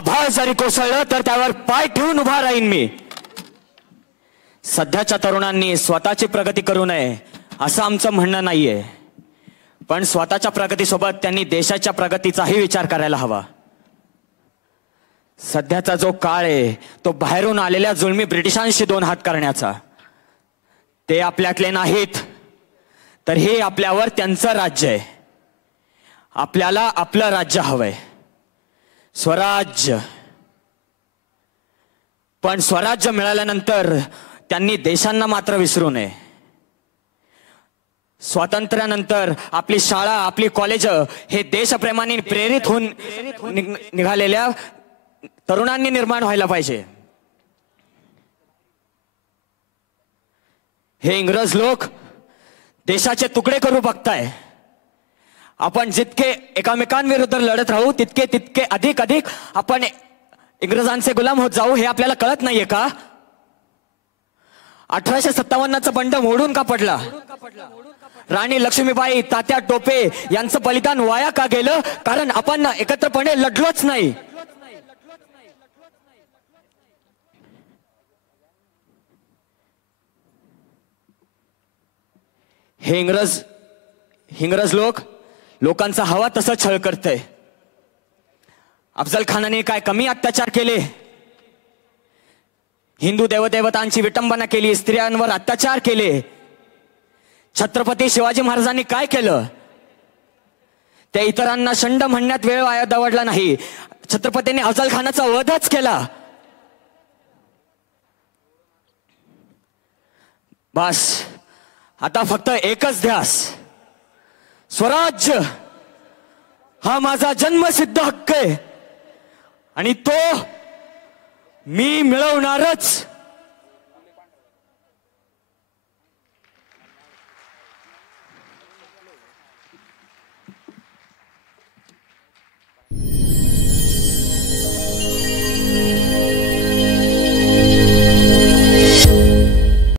आभाळ जरी कोसळलं तर त्यावर पाय ठेवून उभा राहीन मी. सध्याच्या तरुणांनी स्वतःची प्रगती करू नये असं आमचं म्हणणं नाहीये, पण स्वतःच्या प्रगतीसोबत त्यांनी देशाच्या प्रगतीचाही विचार करायला हवा. सध्याचा जो काळ आहे तो बाहेरून आलेल्या जुलमी ब्रिटिशांशी दोन हात करण्याचा. ते आपल्यातले नाहीत, तर हे आपल्यावर त्यांचं राज्य आहे. आपल्याला आपलं राज्य हवंय, स्वराज्य. पण स्वराज्य मिळाल्यानंतर त्यांनी देशांना मात्र विसरू नये. स्वातंत्र्यानंतर आपली शाळा, आपली कॉलेज हे देशप्रेमाने प्रेरित होऊन निघालेल्या तरुणांनी निर्माण व्हायला पाहिजे. हे इंग्रज लोक देशाचे तुकडे करू बघताय. आपण जितके एकामेकांविरुद्ध लढत राहू तितके अधिक आपण इंग्रजांचे गुलाम होत जाऊ. हे आपल्याला कळत नाहीये का? 1857चा बंड मोडून का पडला? राणी लक्ष्मीबाई, तात्या टोपे यांचं बलिदान वाया का गेलं? कारण आपण एकत्रपणे लढलोच नाही. हे इंग्रज लोकांचा हवा तसं छळ करतंय. अफजल खानाने काय कमी अत्याचार केले? हिंदू देवदेवतांची विटंबना केली, स्त्रियांवर अत्याचार केले. छत्रपती शिवाजी महाराजांनी काय केलं? त्या इतरांना शंड म्हणण्यात वेळ वाया दवडला नाही. छत्रपतींनी अफजल खानाचा वधच केला. बस आता फक्त एकच ध्यास, स्वराज्य हा माझा जन्मसिद्ध हक्क आहे आणि तो मी मिळवणारच.